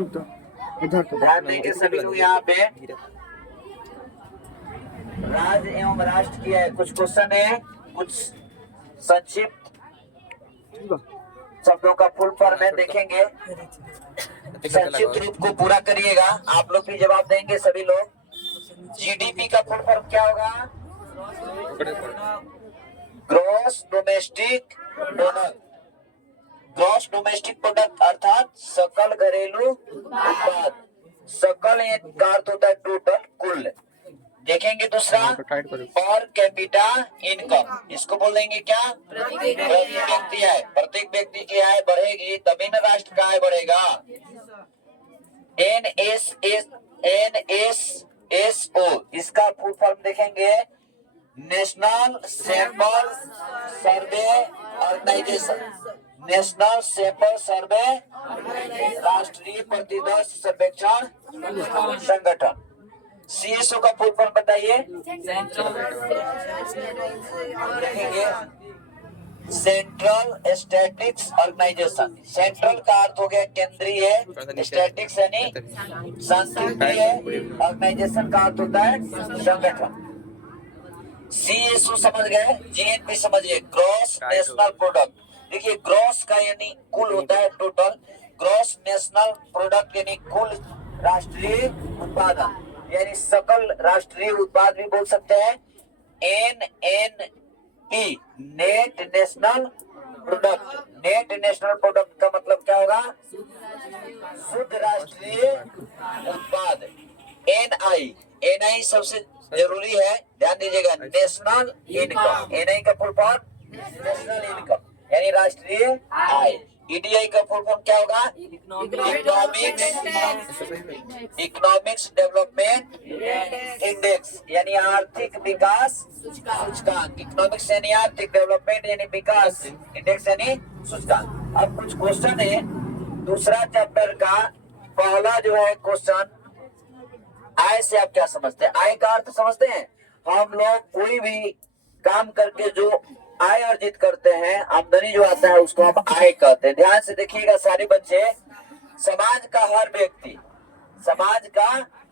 ध्यान देंगे सभी लोग यहाँ पे। राज्य एवं राष्ट्र की है, कुछ क्वेश्चन है, कुछ संक्षिप्त शब्दों का फुल फॉर्म है, देखेंगे। संक्षिप्त रूप को पूरा करिएगा, आप लोग भी जवाब देंगे सभी लोग। जीडीपी का फुल फॉर्म क्या होगा? Gross domestic product. Gross domestic product अर्थात सकल घरेलू उत्पाद। सकल का अर्थ होता है टोटल, कुल। देखेंगे दूसरा, पर कैपिटा इनकम, इसको बोलेंगे क्या? प्रत्येक व्यक्ति आय। प्रत्येक व्यक्ति की आय बढ़ेगी तभी न राष्ट्र का आय बढ़ेगा। NSSO, इसका फुल फॉर्म देखेंगे, national sample survey organisation. National sample survey, राष्ट्रीय प्रतिदर्श सर्वेक्षण संगठन। CSO का फुल फॉर्म बताइए। देखेंगे, सेंट्रल स्टैटिक्स ऑर्गेनाइजेशन। सेंट्रल का अर्थ हो गया केंद्रीय, स्टैटिक्स यानी सांख्यिकीय, ऑर्गेनाइजेशन का अर्थ होता है संगठन। CSO समझ गए, GNP समझिए, ग्रॉस नेशनल प्रोडक्ट। देखिए ग्रॉस का यानी कुल होता है, टोटल। ग्रॉस नेशनल प्रोडक्ट यानी कुल राष्ट्रीय उत्पादन, यानी सकल राष्ट्रीय उत्पाद भी बोल सकते हैं। NNP, net national product. Net national product का मतलब क्या होगा? शुद्ध राष्ट्रीय उत्पाद। NI सबसे जरूरी है, ध्यान दीजिएगा, नेशनल इनकम। NI का फुल फॉर्म नेशनल इनकम यानी राष्ट्रीय आय। EDI का फुल फॉर्म क्या होगा? इकोनॉमिक्स डेवलपमेंट इंडेक्स यानी आर्थिक विकास सूचकांक। इकोनॉमिक्स यानी आर्थिक, डेवलपमेंट यानी विकास, इंडेक्स यानी सूचकांक। अब कुछ क्वेश्चन है दूसरा चैप्टर का। पहला जो है क्वेश्चन, आय से आप क्या समझते हैं? आय का अर्थ समझते हैं? हम लोग कोई भी काम करके जो आय अर्जित करते हैं, आमदनी जो आता है, उसको हम आय कहते हैं। ध्यान से देखिएगा सारे बच्चे, समाज का हर व्यक्ति, समाज का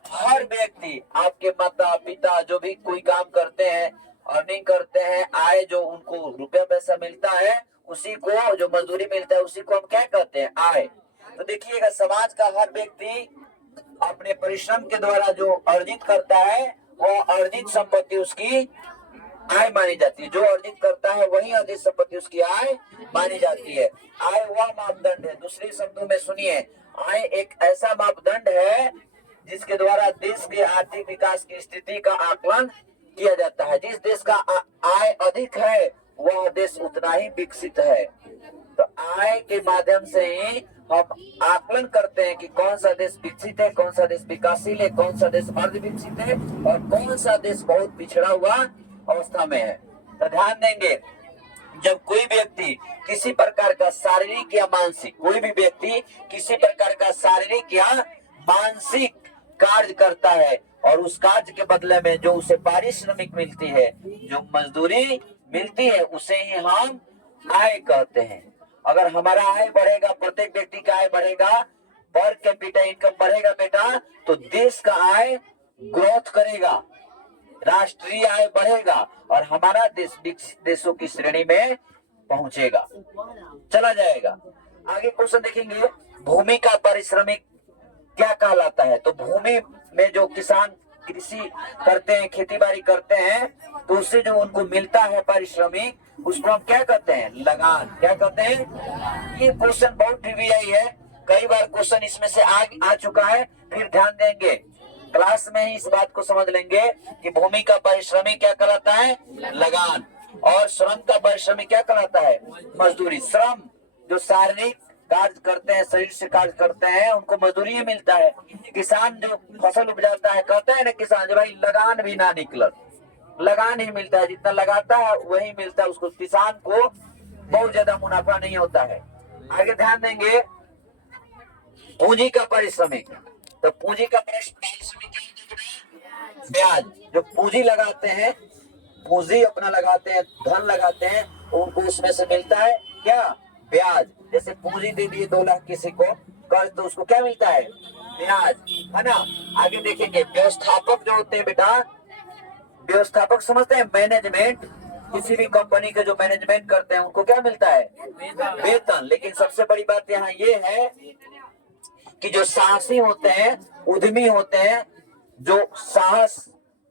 हर व्यक्ति, आपके माता पिता जो भी कोई काम करते हैं, अर्निंग करते हैं, आय जो उनको रुपया पैसा मिलता है, उसी को, जो मजदूरी मिलता है, उसी को हम क्या कहते हैं? आय। तो देखिएगा समाज का हर व्यक्ति अपने परिश्रम के द्वारा जो अर्जित करता है, वो अर्जित संपत्ति उसकी आय मानी जाती है। जो अर्जित करता है वही अर्जित संपत्ति उसकी आय मानी जाती है। आय वह मापदंड है, दूसरे शब्दों में सुनिए, आय एक ऐसा मापदंड है जिसके द्वारा देश के आर्थिक विकास की स्थिति का आकलन किया जाता है। जिस देश का आय अधिक है वह देश उतना ही विकसित है। तो आय के माध्यम से ही हम आकलन करते हैं कि कौन सा देश विकसित है, कौन सा देश विकासशील है, कौन सा देश अर्ध विकसित है और कौन सा देश बहुत पिछड़ा हुआ अवस्था में है। तो ध्यान देंगे, जब कोई व्यक्ति किसी प्रकार का शारीरिक या मानसिक, कोई भी व्यक्ति किसी प्रकार का शारीरिक या मानसिक कार्य करता है और उस कार्य के बदले में जो उसे पारिश्रमिक मिलती है, जो मजदूरी मिलती है, उसे ही हम आय कहते हैं। अगर हमारा आय बढ़ेगा, प्रत्येक व्यक्ति का आय बढ़ेगा, पर कैपिटा इनकम बढ़ेगा बेटा, तो देश का आय ग्रोथ करेगा, राष्ट्रीय आय बढ़ेगा और हमारा देश विकसित देशों की श्रेणी में पहुंचेगा, चला जाएगा। आगे क्वेश्चन देखेंगे, भूमि का पारिश्रमिक क्या कहलाता है? तो भूमि में जो किसान कृषि करते हैं, खेती बाड़ी करते हैं, तो उससे जो उनको मिलता है पारिश्रमिक, उसको हम क्या कहते हैं? लगान। क्या कहते हैं? ये क्वेश्चन बहुत ट्रिवियाई है, कई बार क्वेश्चन इसमें से आ चुका है। फिर ध्यान देंगे, क्लास में ही इस बात को समझ लेंगे कि भूमि का पारिश्रमिक क्या कहलाता है? लगान। और श्रम का पारिश्रमिक क्या कहलाता है? मजदूरी। श्रम जो शारीरिक कार्य करते हैं, शरीर से कार्य करते हैं, उनको मजदूरी ही मिलता है। किसान जो फसल उपजाता है, कहते हैं ना किसान, जो भाई लगान भी ना निकल, लगान ही मिलता है, जितना लगाता है वही मिलता है उसको। किसान को बहुत ज्यादा मुनाफा नहीं होता है। आगे ध्यान देंगे, पूंजी का पारिश्रमिक। तो पूंजी का पारिश्रमिक ब्याज, जो पूंजी लगाते हैं, पूंजी अपना लगाते हैं, धन लगाते हैं, उनको उसमें से मिलता है क्या? ब्याज। जैसे पूंजी दे दिए 2 लाख किसी को, कर्ज तो उसको क्या मिलता है, ब्याज, है ना। आगे देखेंगे व्यवस्थापक जो होते हैं बेटा, व्यवस्थापक समझते हैं मैनेजमेंट, किसी भी कंपनी के जो मैनेजमेंट करते हैं उनको क्या मिलता है, वेतन। लेकिन सबसे बड़ी बात यहाँ ये है कि जो साहसी होते हैं, उद्यमी होते हैं, जो साहस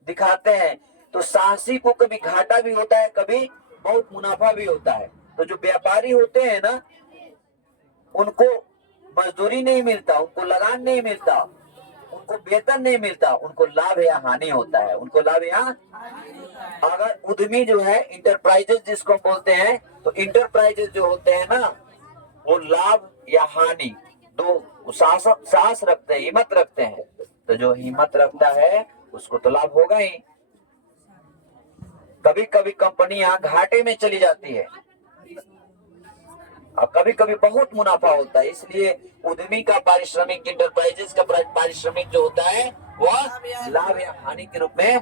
दिखाते हैं, तो साहसी को कभी घाटा भी होता है, कभी बहुत मुनाफा भी होता है। तो जो व्यापारी होते हैं ना, उनको मजदूरी नहीं मिलता, उनको लगान नहीं मिलता, उनको वेतन नहीं मिलता, उनको लाभ या हानि होता है, उनको लाभ या। अगर उद्यमी जो है, इंटरप्राइजेस जिसको हम बोलते हैं, तो इंटरप्राइजेस जो होते हैं ना, वो लाभ या हानि दो साहस रखते हैं, हिम्मत रखते हैं। तो जो हिम्मत रखता है उसको तो लाभ होगा ही। कभी कभी कंपनियां घाटे में चली जाती है और कभी कभी बहुत मुनाफा होता है, इसलिए उद्यमी का पारिश्रमिक, इंटरप्राइजेस का पारिश्रमिक जो होता है वह लाभ या हानि के रूप में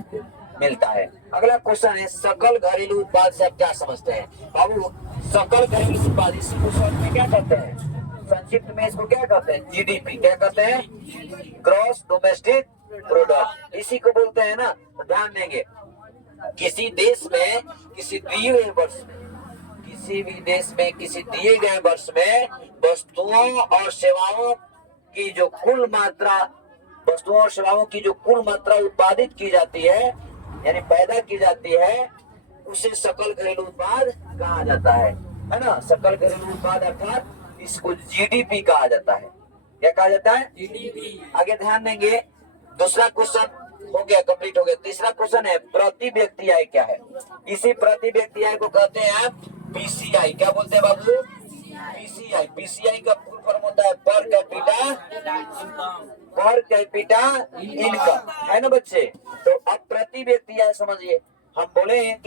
मिलता है। अगला क्वेश्चन है, सकल घरेलू उत्पाद से आप क्या समझते हैं बाबू? सकल घरेलू उत्पाद, इसी को शॉर्ट में क्या कहते हैं, संक्षिप्त में इसको क्या कहते हैं, जीडीपी। क्या कहते हैं, ग्रॉस डोमेस्टिक प्रोडक्ट, इसी को बोलते हैं ना। तो ध्यान देंगे, किसी देश में किसी दिए हुए वर्ष में, किसी भी देश में किसी दिए गए वर्ष में वस्तुओं और सेवाओं की जो कुल मात्रा, वस्तुओं और सेवाओं की जो कुल मात्रा उत्पादित की जाती है, यानी पैदा की जाती है, उसे सकल घरेलू उत्पाद कहा जाता है ना। सकल घरेलू उत्पाद अर्थात इसको जीडीपी कहा जाता है। क्या कहा जाता है, जीडीपी। आगे ध्यान देंगे, दूसरा क्वेश्चन हो गया, कंप्लीट हो गया। तीसरा क्वेश्चन है, प्रति व्यक्ति आय क्या है? इसी प्रति व्यक्ति आय को कहते हैं पीसीआई। क्या बोलते हैं बाबू, पीसीआई। पीसीआई का फुल फॉर्म होता है पर कैपिटा इनकम, है ना बच्चे। तो अब प्रति व्यक्ति आय समझिए, हम बोले हैं कि